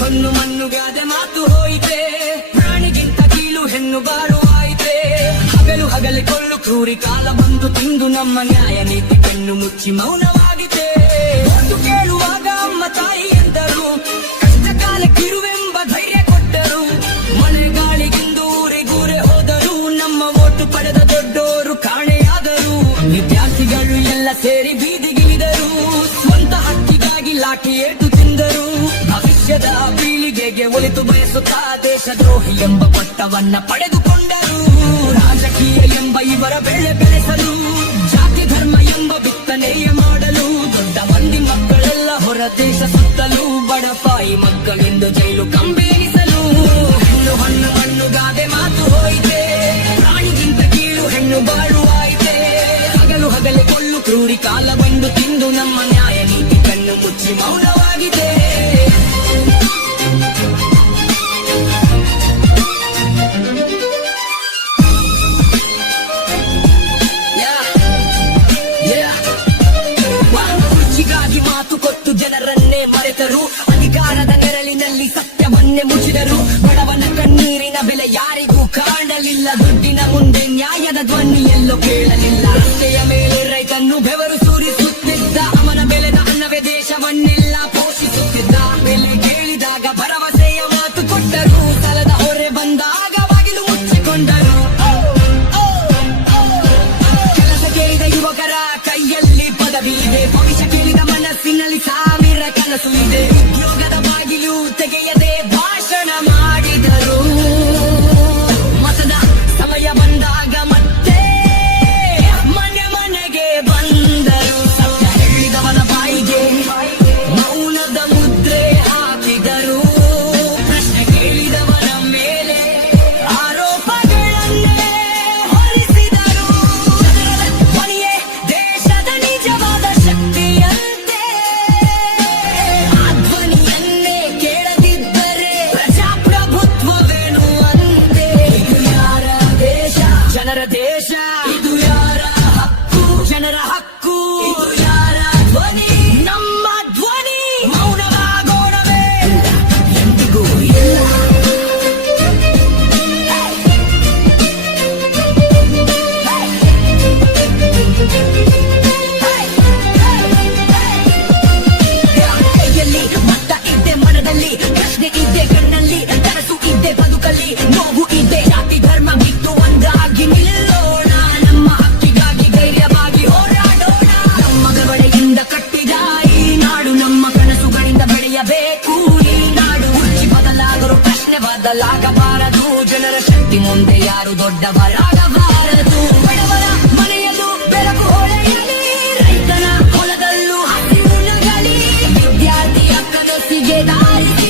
ಹೊನ್ನು ಮಣ್ಣುಗಾದೆ ಮಾತು ಹೋಯಿತೆ, ಪ್ರಾಣಿಗಿಂತ ಕೀಳು ಹೆಣ್ಣು ಬಾಳು ಆಯಿತೆ. ಹಗಲು ಕೊಳ್ಳು ಕ್ರೂರಿ ಕಾಲ ಬಂದು ತಿಂದು ನಮ್ಮ ನ್ಯಾಯ ನೀತಿ ಕಣ್ಣು ಮುಚ್ಚಿ ಮೌನವಾಗಿದೆ. ಒಂದು ಕೇಳುವಾಗ ಅಮ್ಮ ತಾಯಿ ಎಂದರು, ಕಷ್ಟ ಕಾಲಕ್ಕಿರುವೆಂಬ ಧೈರ್ಯ ಕೊಟ್ಟರು. ಮಳೆಗಾಳಿಗಿಂದು ಊರಿಗೂರೆ ಹೋದರು, ನಮ್ಮ ಓಟು ಪಡೆದ ದೊಡ್ಡೋರು ಕಾಣೆಯಾದರು. ವಿದ್ಯಾರ್ಥಿಗಳು ಎಲ್ಲ ಸೇರಿ ಬೀದಿಗಿಳಿದರು, ಸ್ವಂತ ಹಕ್ಕಿಗಾಗಿ ಲಾಠಿ ಏಟು ತಿಂದರು. ಭವಿಷ್ಯದ ಪೀಳಿಗೆಗೆ ಒಲಿತು ಬಯಸುತ್ತಾ ದೇಶದ್ರೋಹಿ ಎಂಬ ಪಟ್ಟವನ್ನ ಪಡೆದುಕೊಂಡರು. ರಾಜಕೀಯ ಎಂಬ ಇವರ ಬೆಳೆ ಬೆಳೆಸಲು, ಜಾತಿ ಧರ್ಮ ಎಂಬ ಬಿತ್ತನೆಯ ಮಾಡಲು, ದೊಡ್ಡ ಮಂದಿ ಮಕ್ಕಳೆಲ್ಲ ಹೊರ ದೇಶ ಸುತ್ತಲು, ಬಡಪಾಯಿ ಮಕ್ಕಳಿಂದ ಜೈಲು ಕಂಬೇರಿಸಲು. ಹೆಣ್ಣು ಹಣ್ಣು ಮಣ್ಣುಗಾದೆ ಮಾತು ಹೋಯಿತೆ, ಪ್ರಾಣಿಗಿಂತ ಕೀಳು ಹೆಣ್ಣು ಬಾಳು ಆಯಿತೆ. ಹಗಲು ಕೊಳ್ಳು ಕ್ರೂರಿ ಕಾಲ ಬಂದು ತಿಂದು ನಮ್ಮ ನ್ಯಾಯ ನೀತಿ ಕಣ್ಣು ಮುಚ್ಚಿ ಮೌನವಾಗಿದೆ. ಕುರ್ಚಿಗಾಗಿ ಮಾತು ಕೊಟ್ಟು ಜನರನ್ನೇ ಮರೆತರು, ಅಧಿಕಾರದ ನೆರಳಿನಲ್ಲಿ ಸತ್ಯವನ್ನೇ ಮುಚ್ಚಿದರು. ಬಡವನ ಕಣ್ಣೀರಿನ ಬೆಲೆ ಯಾರಿಗೂ ಕಾಣಲಿಲ್ಲ, ದುಡ್ಡಿನ ಮುಂದೆ ನ್ಯಾಯದ ಧ್ವನಿ ಎಲ್ಲೋ ಕೇಳಲಿಲ್ಲ. ರಸ್ತೆಯ ಮೇಲೆ ರೈತನ್ನು ಬೆವರು ಸುರಿಸುತ್ತಿದ್ದ, ಅವನ ಬೆಳೆದ ಅನ್ನವೇ ದೇಶವನ್ನೆಲ್ಲ ಪೋಷಿಸುತ್ತಿದ್ದ. ಬೆಲೆ ಕೇಳಿದಾಗ ಭರವಸೆಯ ಮಾತು ಕೊಟ್ಟರು, ಸಾಲದ ಹೊರೆ ಬಂದಾಗ ಬಾಗಿಲು ಮುಚ್ಚಿಕೊಂಡರು. ಕೆಲಸ ಕೇಳಿದ ಯುವಕರ ಕೈಯಲ್ಲಿ ಪದವಿ ಇದೆ, ಭವಿಷ್ಯ ಕೇಳಿದ ಮನಸ್ಸಿನಲ್ಲಿ ಸಾವಿರ ಕನಸು ಇದೆ. ಉದ್ಯೋಗದ ಬಾಗಿಲು ತೆಗೆಯದೆ ಭಾಷಣ ಮಾಡಿದರು, ಮತದ ಸಮಯ ಬಂದಾಗ ಮತ್ತೆ ಮನೆಗೆ ಬಂದರು. ಸತ್ಯ ಹೇಳಿದವನ ಬಾಯಿಗೆ ಮೌನದ ಮುದ್ರೆ ಹಾಕಿದರು, ಪ್ರಶ್ನೆ ಕೇಳಿದವನ ಮೇಲೆ ಆರೋಪಗಳನ್ನೇ ಹೊರಿಸಿದರು. ಜನರ ಧ್ವನಿಯೇ ದೇಶದ ನಿಜವಾದ ಶಕ್ತಿಯಂತೆ, ಆ ಧ್ವನಿಯನ್ನೇ ಕೇಳದಿದ್ದರೆ ಪ್ರಜಾಪ್ರಭುತ್ವವೇನು ಅಂತೆ. ಇದು ಯಾರ ದೇಶ? ಜನರ ದೇಶ. ಇದು ಯಾರ ಹಕ್ಕು? ಜನರ ಹಕ್ಕು. ಇದು ಯಾರ ಧ್ವನಿ? ನಮ್ಮ ಧ್ವನಿ. ಮೌನವಾಗೋಣವೇ ಎಂದಿಗೂ ಇಲ್ಲ. ಕೈಯಲ್ಲಿ ಮತ ಇದ್ದೆ, ಮನದಲ್ಲಿ ಪ್ರಶ್ನೆ ಇದ್ದೆ, ಕಣ್ಣಲ್ಲಿ ಕನಸು ಇದ್ದೆ, ಬದುಕಲ್ಲಿ ನೋವು ಇದ್ದೆ. ಜಾತಿ ಧರ್ಮ ಬಿಟ್ಟು ಒಂದಾಗಿ ನಿಲ್ಲೋಣ, ನಮ್ಮ ಹಕ್ಕಿಗಾಗಿ ಧೈರ್ಯವಾಗಿ ಹೋರಾಡೋಣ. ನಮ್ಮ ಗವಡೆಯಿಂದ ಕಟ್ಟಿದ ಈ ನಾಡು, ನಮ್ಮ ಕನಸುಗಳಿಂದ ಬೆಳೆಯಬೇಕು ಈ ನಾಡು. ಕುರ್ಚಿ ಬದಲಾದರೂ ಪ್ರಶ್ನೆ ಬದಲಾಗಬಾರದು, ಜನರ ಶಕ್ತಿ ಮುಂದೆ ಯಾರು ದೊಡ್ಡವರಾಗಬಾರದು. ಬಡವರ ಮನೆಯಲ್ಲೂ ಬೆಳಕು ಹೊಳೆಯಲಿ, ರೈತನ ಹೊಲದಲ್ಲೂ ಹಸಿರು ನಗಲಿ, ವಿದ್ಯಾರ್ಥಿಯ ಕನಸಿಗೆ ದಾರಿ